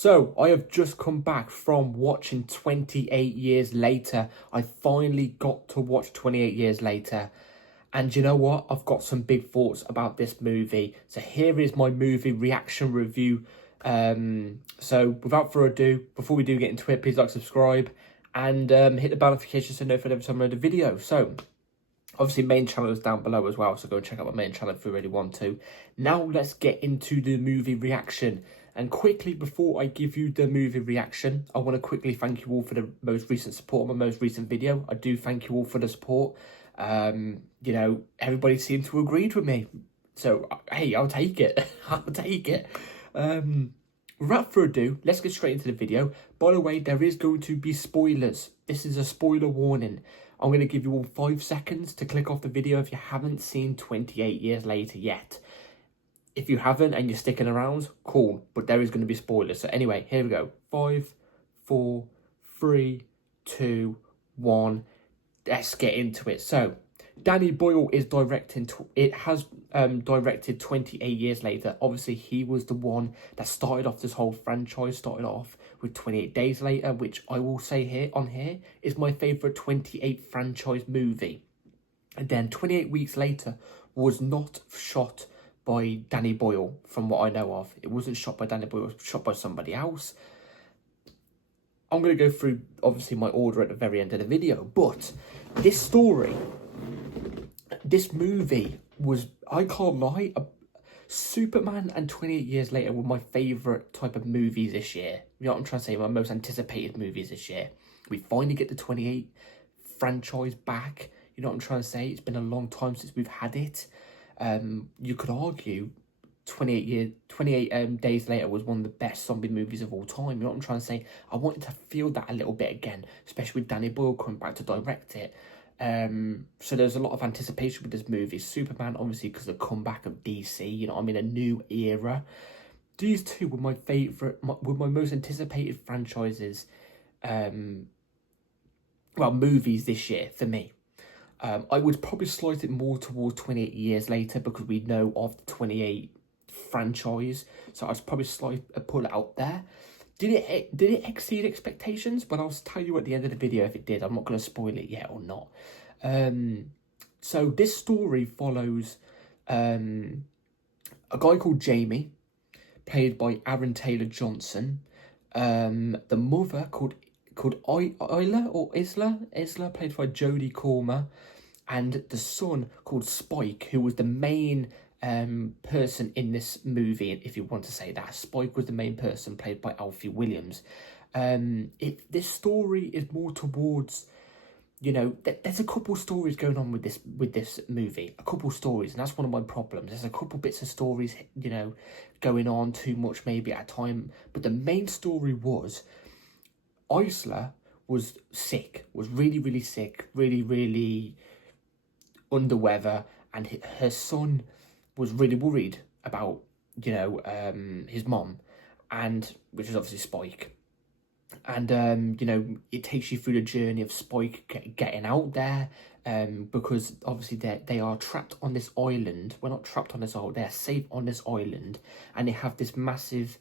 So, I have just come back from watching 28 Years Later. I finally got to watch 28 Years Later. And you know what? I've got some big thoughts about this movie. So here is my movie reaction review. So without further ado, before we do get into it, please like, subscribe, and hit the bell notification so notified every time I load a video. So obviously main channel is down below as well, so go and check out my main channel if you really want to. Now let's get into the movie reaction. And quickly, before I give you the movie reaction, I want to quickly thank you all for the most recent support on my most recent video. I do thank you all for the support. You know, everybody seemed to agree with me. So, hey, I'll take it. I'll take it. Without further ado, let's get straight into the video. By the way, there is going to be spoilers. This is a spoiler warning. I'm going to give you all 5 seconds to click off the video if you haven't seen 28 Years Later yet. If you haven't and you're sticking around, cool. But there is going to be spoilers. So anyway, here we go. 5, 4, 3, 2, 1. Let's get into it. So, Danny Boyle is directing. It has directed 28 Years Later. Obviously, he was the one that started off this whole franchise. Started off with 28 Days Later, which I will say here is my favorite 28 franchise movie. And then 28 Weeks Later was not shot by Danny Boyle, from what I know of. It wasn't shot by Danny Boyle. It was shot by somebody else. I'm going to go through, obviously, my order at the very end of the video. But this story, this movie was, I can't lie, Superman and 28 Years Later were my favourite type of movies this year. You know what I'm trying to say? My most anticipated movies this year. We finally get the 28 franchise back. You know what I'm trying to say? It's been a long time since we've had it. You could argue 28 Days Later was one of the best zombie movies of all time. You know what I'm trying to say? I wanted to feel that a little bit again, especially with Danny Boyle coming back to direct it. So there's a lot of anticipation with this movie. Superman, obviously, because of the comeback of DC, you know what I mean, a new era. These two were my favourite, were my most anticipated franchises, movies this year for me. I would probably slide it more towards 28 Years Later because we know of the 28 franchise. So I'd probably pull it out there. Did it exceed expectations? But I'll tell you at the end of the video if it did. I'm not going to spoil it yet or not. So this story follows a guy called Jamie, played by Aaron Taylor-Johnson. The mother called Isla, played by Jodie Comer, and the son called Spike, who was the main person in this movie, if you want to say that. Spike was the main person, played by Alfie Williams. This story is more towards, you know, there's a couple stories going on with this movie, a couple stories, and that's one of my problems. There's a couple bits of stories, you know, going on too much maybe at a time, but the main story was Isla was sick, was really, really sick, really, really under weather, and her son was really worried about, you know, his mom, and which is obviously Spike. And, you know, it takes you through the journey of Spike getting out there, because obviously they are trapped on this island. Well, not trapped on this island, they're safe on this island, and they have this massive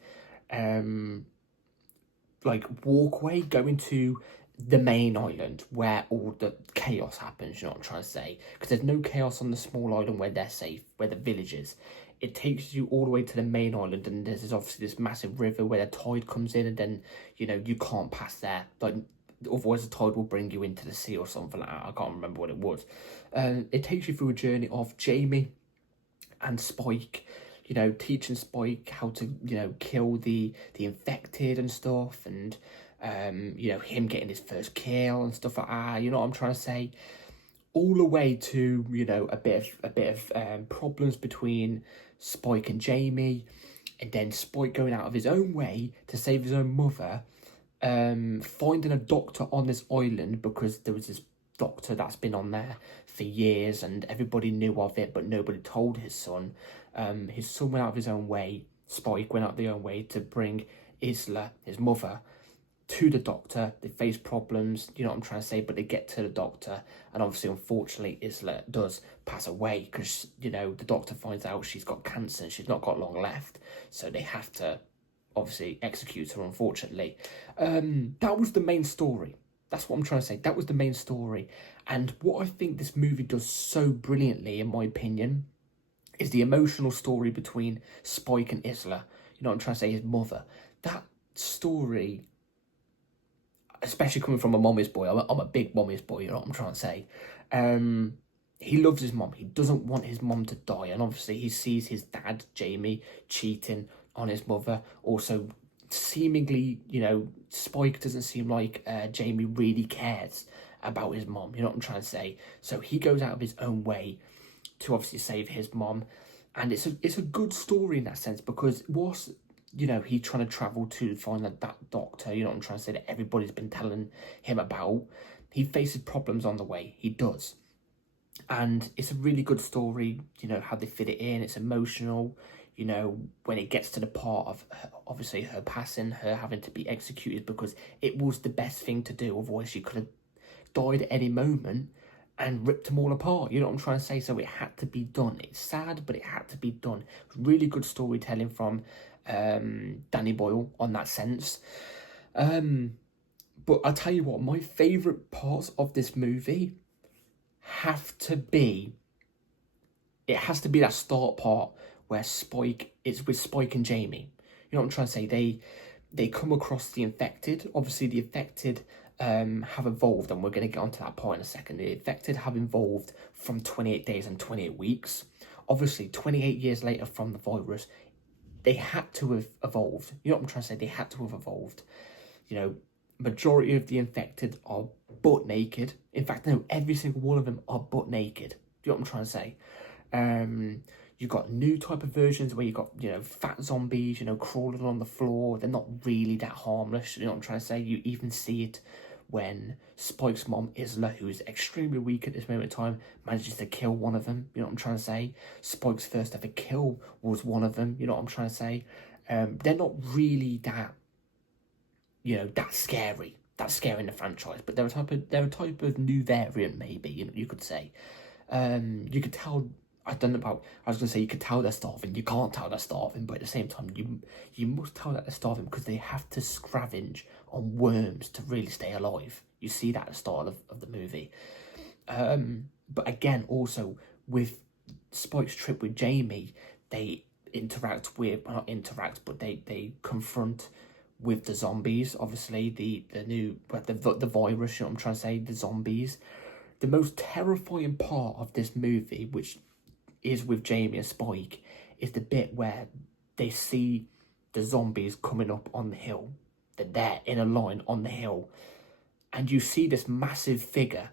like walkway going to the main island where all the chaos happens. You know what I'm trying to say? Because there's no chaos on the small island where they're safe, where the village is. It takes you all the way to the main island, and there's obviously this massive river where the tide comes in, and then, you know, you can't pass there. Like, otherwise the tide will bring you into the sea or something like that. I can't remember what it was. It takes you through a journey of Jamie and Spike, you know, teaching Spike how to, you know, kill the infected and stuff, and you know, him getting his first kill and stuff like that. You know what I'm trying to say? All the way to, you know, a bit of problems between Spike and Jamie, and then Spike going out of his own way to save his own mother, finding a doctor on this island because there was this doctor that's been on there for years and everybody knew of it, but nobody told his son. His son went out of his own way, Spike went out of their own way to bring Isla, his mother, to the doctor. They face problems, you know what I'm trying to say, but they get to the doctor, and obviously, unfortunately, Isla does pass away because, you know, the doctor finds out she's got cancer and she's not got long left, so they have to obviously executes her, unfortunately. That was the main story. That's what I'm trying to say. That was the main story. And what I think this movie does so brilliantly, in my opinion, is the emotional story between Spike and Isla. You know what I'm trying to say? His mother. That story, especially coming from a mommy's boy. I'm a big mommy's boy, you know what I'm trying to say. He loves his mom. He doesn't want his mom to die. And obviously he sees his dad, Jamie, cheating on his mother. Also, seemingly, you know, Spike doesn't seem like Jamie really cares about his mom. You know what I'm trying to say? So he goes out of his own way to obviously save his mom. And it's a good story in that sense, because whilst, you know, he's trying to travel to find that doctor, you know what I'm trying to say, that everybody's been telling him about, he faces problems on the way. He does. And it's a really good story, you know, how they fit it in. It's emotional, you know, when it gets to the part of her, obviously her passing, her having to be executed, because it was the best thing to do. Otherwise she could have died at any moment and ripped them all apart. You know what I'm trying to say? So it had to be done. It's sad, but it had to be done. Really good storytelling from Danny Boyle on that sense. But I'll tell you what, my favourite parts of this movie have to be, it has to be that start part where Spike is with Spike and Jamie. You know what I'm trying to say? They come across the infected. Obviously the infected have evolved, and we're going to get onto that part in a second. The infected have evolved from 28 days and 28 weeks. Obviously 28 years later from the virus, they had to have evolved. You know what I'm trying to say? They had to have evolved. You know, majority of the infected are butt naked. In fact, no, every single one of them are butt naked. Do you know what I'm trying to say? You've got new type of versions where you've got, you know, fat zombies, you know, crawling on the floor. They're not really that harmless. You know what I'm trying to say? You even see it when Spike's mom, Isla, who is extremely weak at this moment in time, manages to kill one of them. You know what I'm trying to say? Spike's first ever kill was one of them. You know what I'm trying to say? They're not really that, you know, that scary. That's scary in the franchise, but they're a type of new variant, maybe, you know, you could say. You could tell, I was going to say you could tell they're starving. You can't tell they're starving, but at the same time, you must tell that they're starving, because they have to scavenge on worms to really stay alive. You see that at the start of the movie. But again, also, with Spike's trip with Jamie, they interact with, well, not interact, but they confront with the zombies, obviously, the virus, you know what I'm trying to say, the zombies. The most terrifying part of this movie, which is with Jamie and Spike, is the bit where they see the zombies coming up on the hill. They're there in a line on the hill, and you see this massive figure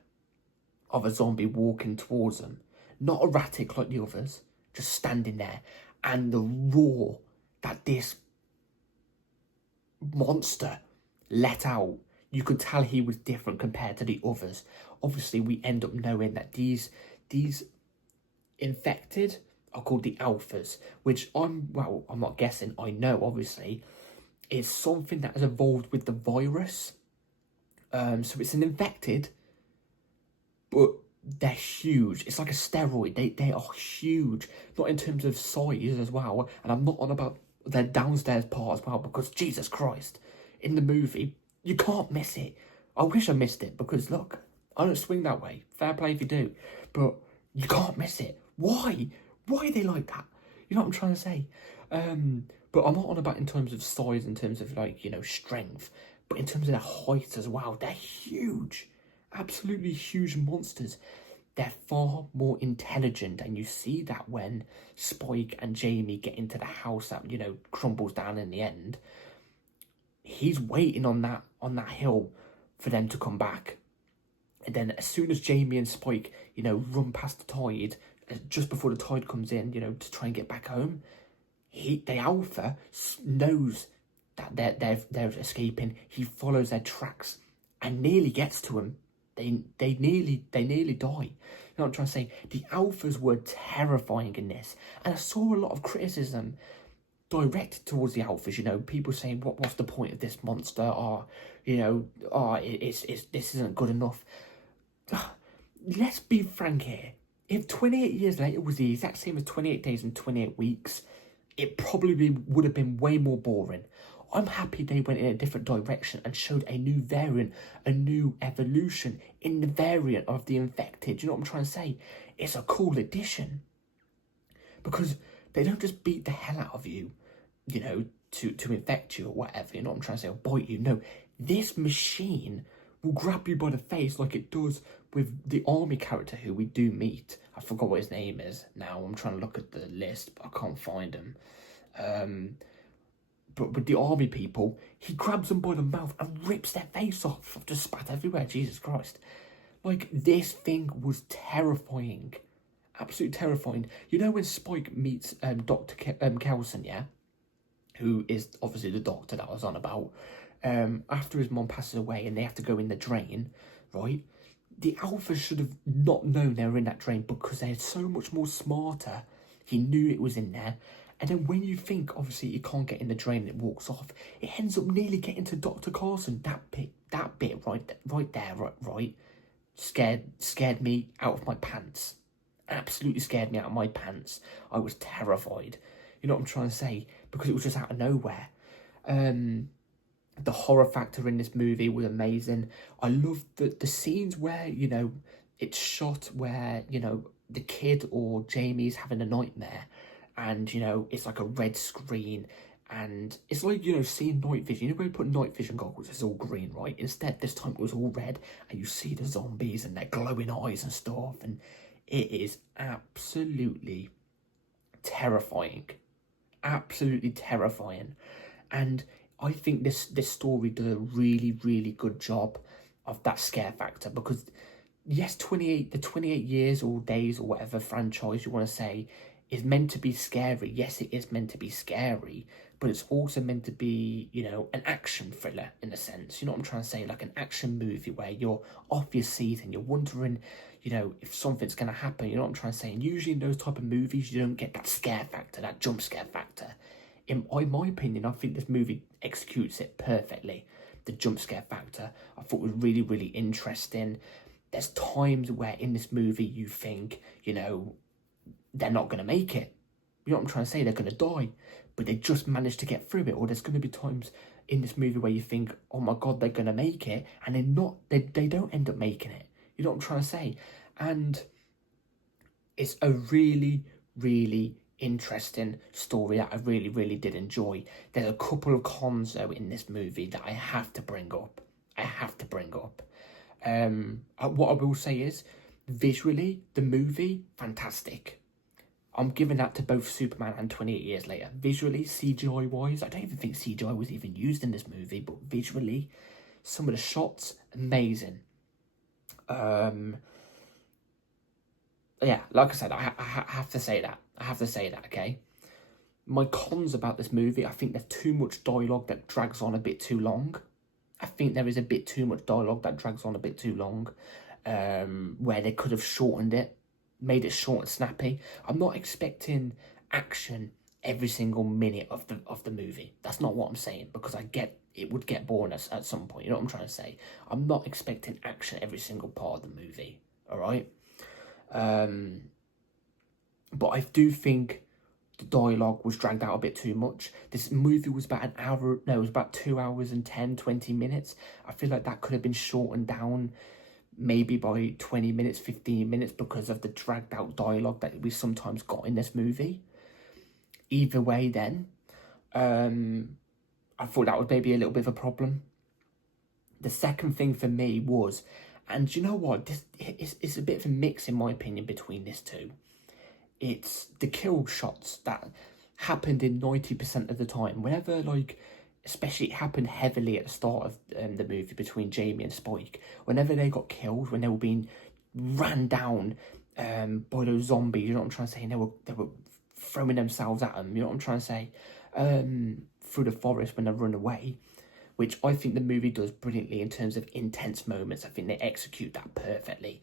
of a zombie walking towards them. Not erratic like the others, just standing there. And the roar that this monster let out, you could tell he was different compared to the others. Obviously, we end up knowing that these infected are called the alphas, which I'm not guessing, I know, obviously, is something that has evolved with the virus. So it's an infected, but they're huge. It's like a steroid. They are huge, not in terms of size as well. And I'm not on about their downstairs part as well, because Jesus Christ, in the movie, you can't miss it. I wish I missed it, because look, I don't swing that way. Fair play if you do, but you can't miss it. Why? Why are they like that? You know what I'm trying to say? But I'm not on about in terms of size, in terms of, like, you know, strength, but in terms of their height as well. They're huge, absolutely huge monsters. They're far more intelligent, and you see that when Spike and Jamie get into the house that, you know, crumbles down in the end. He's waiting on that hill for them to come back. And then as soon as Jamie and Spike, you know, run past the tide, just before the tide comes in, you know, to try and get back home, the alpha knows that they're escaping. He follows their tracks and nearly gets to them. They nearly die. You know what I'm trying to say? The alphas were terrifying in this, and I saw a lot of criticism directed towards the alphas. You know, people saying, what's the point of this monster? Or, you know, this isn't good enough. Let's be frank here. If 28 years later was the exact same as 28 days and 28 weeks, it probably would have been way more boring. I'm happy they went in a different direction and showed a new variant, a new evolution in the variant of the infected. You know what I'm trying to say? It's a cool addition. Because they don't just beat the hell out of you, you know, to infect you or whatever, you know what I'm trying to say, or bite you. No, this machine will grab you by the face like it does with the army character who we do meet. I forgot what his name is now. I'm trying to look at the list, but I can't find him. But with the army people, he grabs them by the mouth and rips their face off. I've just spat everywhere, Jesus Christ. Like, this thing was terrifying. Absolutely terrifying. You know when Spike meets Dr. Kelson, yeah? Who is obviously the doctor that I was on about. After his mom passes away and they have to go in the drain, right? The Alphas should have not known they were in that drain because they're so much more smarter. He knew it was in there. And then when you think, obviously, you can't get in the drain and it walks off, it ends up nearly getting to Dr. Carson. That bit right there, scared me out of my pants. Absolutely scared me out of my pants. I was terrified. You know what I'm trying to say? Because it was just out of nowhere. The horror factor in this movie was amazing. I love the scenes where, you know, it's shot where, you know, the kid or Jamie's having a nightmare and, you know, it's like a red screen and it's like, you know, seeing night vision. You know when you put night vision goggles, it's all green, right? Instead, this time it was all red and you see the zombies and their glowing eyes and stuff, and it is absolutely terrifying. Absolutely terrifying. And I think this story did a really, really good job of that scare factor, because yes, the 28 years or days or whatever franchise you want to say is meant to be scary. Yes, it is meant to be scary, but it's also meant to be, you know, an action thriller in a sense. You know what I'm trying to say? Like an action movie where you're off your seat and you're wondering, you know, if something's going to happen. You know what I'm trying to say? And usually in those type of movies, you don't get that scare factor, that jump scare factor. In my opinion, I think this movie executes it perfectly. The jump scare factor, I thought was really, really interesting. There's times where in this movie you think, you know, they're not going to make it. You know what I'm trying to say? They're going to die. But they just managed to get through it. Or there's going to be times in this movie where you think, oh my God, they're going to make it. And they're not. They don't end up making it. You know what I'm trying to say? And it's a really, really interesting story that I really, really did enjoy. There's a couple of cons, though, in this movie that I have to bring up. What I will say is, visually, the movie, fantastic. I'm giving that to both Superman and 28 Years Later. Visually, CGI-wise, I don't even think CGI was even used in this movie, but visually, some of the shots, amazing. Yeah, like I said, I have to say that. Okay? My cons about this movie, I think there's too much dialogue that drags on a bit too long. I think there is a bit too much dialogue that drags on a bit too long, where they could have shortened it, made it short and snappy. I'm not expecting action every single minute of the movie. That's not what I'm saying, because I get it would get boring at some point. You know what I'm trying to say? I'm not expecting action every single part of the movie. All right. But I do think the dialogue was dragged out a bit too much. This movie was about it was about 2 hours and 20 minutes. I feel like that could have been shortened down maybe by 20 minutes, 15 minutes, because of the dragged out dialogue that we sometimes got in this movie. Either way then, I thought that was maybe a little bit of a problem. The second thing for me was, and you know what, this is a bit of a mix in my opinion between these two. It's the kill shots that happened in 90% of the time. Whenever, like, especially it happened heavily at the start of the movie between Jamie and Spike. Whenever they got killed, when they were being ran down by those zombies, you know what I'm trying to say? And they were throwing themselves at them, you know what I'm trying to say? Through the forest when they run away, which I think the movie does brilliantly in terms of intense moments. I think they execute that perfectly.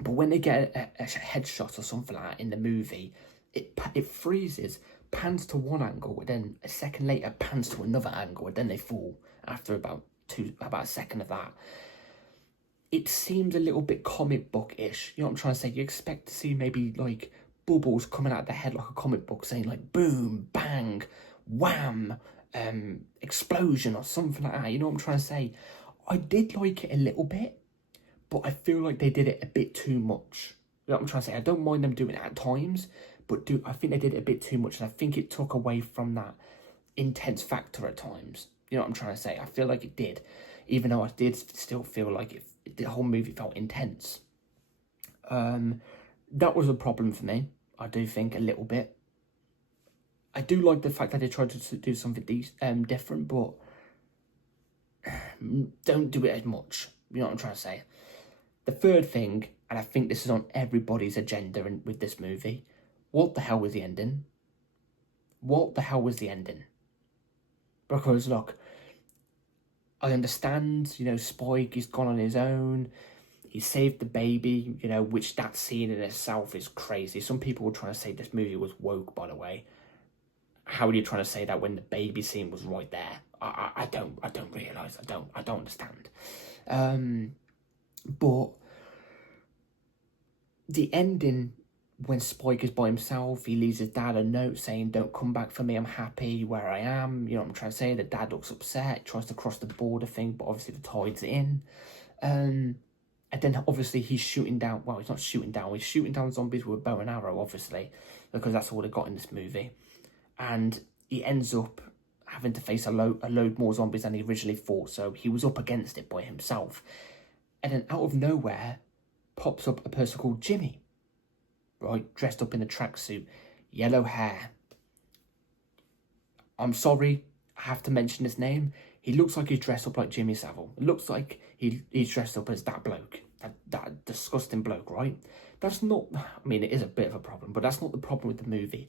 But when they get a headshot or something like that in the movie, it freezes, pans to one angle, and then a second later pans to another angle, and then they fall after about a second of that. It seems a little bit comic book-ish. You know what I'm trying to say? You expect to see maybe like bubbles coming out of the head like a comic book, saying like boom, bang, wham, explosion or something like that. You know what I'm trying to say? I did like it a little bit, but I feel like they did it a bit too much. You know what I'm trying to say? I don't mind them doing it at times, but I think they did it a bit too much, and I think it took away from that intense factor at times. You know what I'm trying to say? I feel like it did, even though I did still feel like the whole movie felt intense. That was a problem for me, I do think, a little bit. I do like the fact that they tried to do something different, but don't do it as much. You know what I'm trying to say? The third thing, and I think this is on everybody's agenda with this movie, what the hell was the ending? What the hell was the ending? Because, look, I understand, you know, Spike is gone on his own. He saved the baby, you know, which that scene in itself is crazy. Some people were trying to say this movie was woke, by the way. How are you trying to say that when the baby scene was right there? I don't realise. I don't understand. But the ending, when Spike is by himself, he leaves his dad a note saying, "Don't come back for me, I'm happy where I am." You know what I'm trying to say? The dad looks upset, tries to cross the border thing, but obviously the tide's in. And then obviously he's shooting down, well, he's not shooting down, he's shooting down zombies with a bow and arrow, obviously, because that's all they got in this movie. And he ends up having to face a load more zombies than he originally thought, so he was up against it by himself. And then out of nowhere pops up a person called Jimmy, right, dressed up in a tracksuit, yellow hair. I'm sorry, I have to mention his name. He looks like he's dressed up like Jimmy Savile. It looks like he's dressed up as that bloke, that disgusting bloke, right? That's not, I mean, it is a bit of a problem, but that's not the problem with the movie.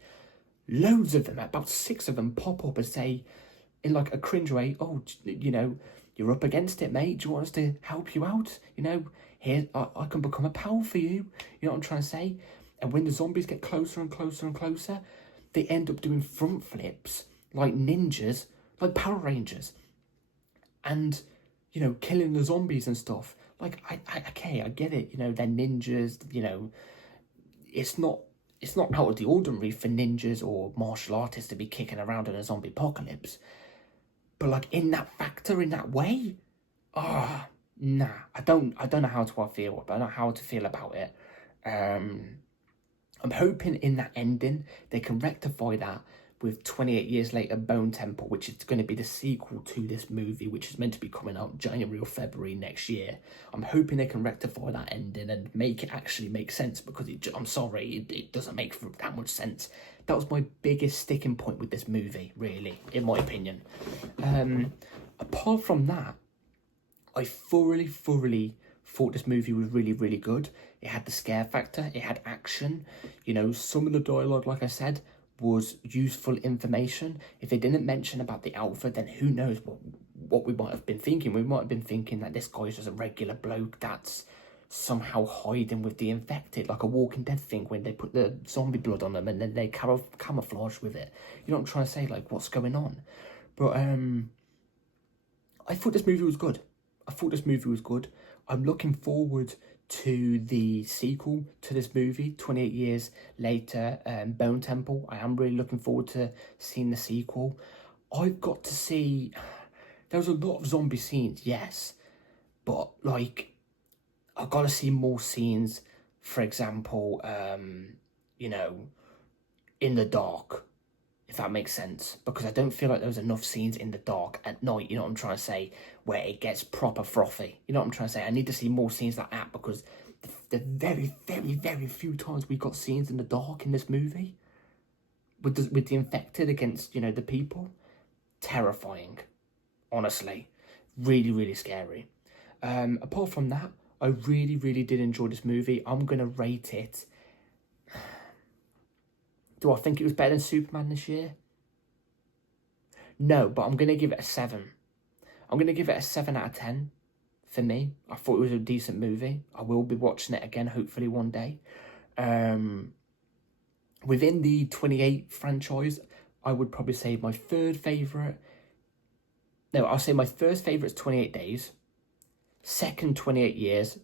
Loads of them, about 6 of them, pop up and say, in like a cringe way, "Oh, you know, you're up against it, mate. Do you want us to help you out? You know, here, I can become a pal for you." You know what I'm trying to say? And when the zombies get closer and closer and closer, they end up doing front flips like ninjas, like Power Rangers. And, you know, killing the zombies and stuff. Like, okay, I get it. You know, they're ninjas, you know, it's not out of the ordinary for ninjas or martial artists to be kicking around in a zombie apocalypse. But like in that factor, in that way, nah, I don't know how to feel. I don't know how to feel about it. I'm hoping in that ending they can rectify that with 28 Years Later Bone Temple, which is going to be the sequel to this movie, which is meant to be coming out January or February next year. I'm hoping they can rectify that ending and make it actually make sense, because I'm sorry, it doesn't make that much sense. That was my biggest sticking point with this movie, really, in my opinion. Apart from that, I thoroughly thought this movie was really, really good. It had the scare factor, it had action. You know, some of the dialogue, like I said, was useful information. If they didn't mention about the Alpha, then who knows what we might have been thinking. We might have been thinking that this guy is just a regular bloke that's somehow hiding with the infected, like a Walking Dead thing when they put the zombie blood on them and then they camouflage with it. You know what I'm trying to say? Like, what's going on? But I thought this movie was good. I'm looking forward to the sequel to this movie, 28 Years Later, Bone Temple. I am really looking forward to seeing the sequel. I've got to see, there was a lot of zombie scenes, yes, but like, I've got to see more scenes, for example, you know, in the dark, if that makes sense, because I don't feel like there was enough scenes in the dark at night, you know what I'm trying to say, where it gets proper frothy, you know what I'm trying to say. I need to see more scenes like that, because the very, very, very few times we got scenes in the dark in this movie, with the infected against, you know, the people, terrifying, honestly, really, really scary. Apart from that, I really, really did enjoy this movie. I'm going to rate it. Do I think it was better than Superman this year? No, but I'm going to give it a 7. I'm going to give it a 7 out of 10 for me. I thought it was a decent movie. I will be watching it again, hopefully one day. Within the 28 franchise, I would probably say my third favourite... No, I'll say my first favourite is 28 Days. Second, 28 Years.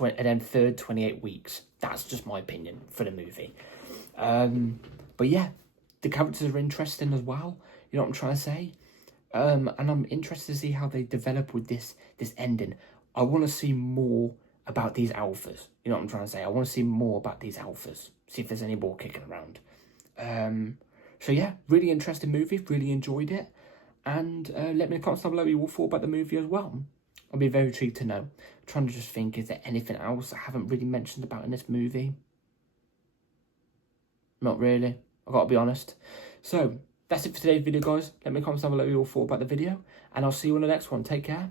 And then third, 28 Weeks. That's just my opinion for the movie. But yeah, the characters are interesting as well. You know what I'm trying to say? And I'm interested to see how they develop with this ending. I want to see more about these alphas. You know what I'm trying to say? I want to see more about these alphas. See if there's any more kicking around. So yeah, really interesting movie. Really enjoyed it. And let me know in the comments down below what you all thought about the movie as well. I'll be very intrigued to know. I'm trying to just think, is there anything else I haven't really mentioned about in this movie? Not really. I've got to be honest. So, that's it for today's video, guys. Let me know in the comments down below what you all thought about the video. And I'll see you on the next one. Take care.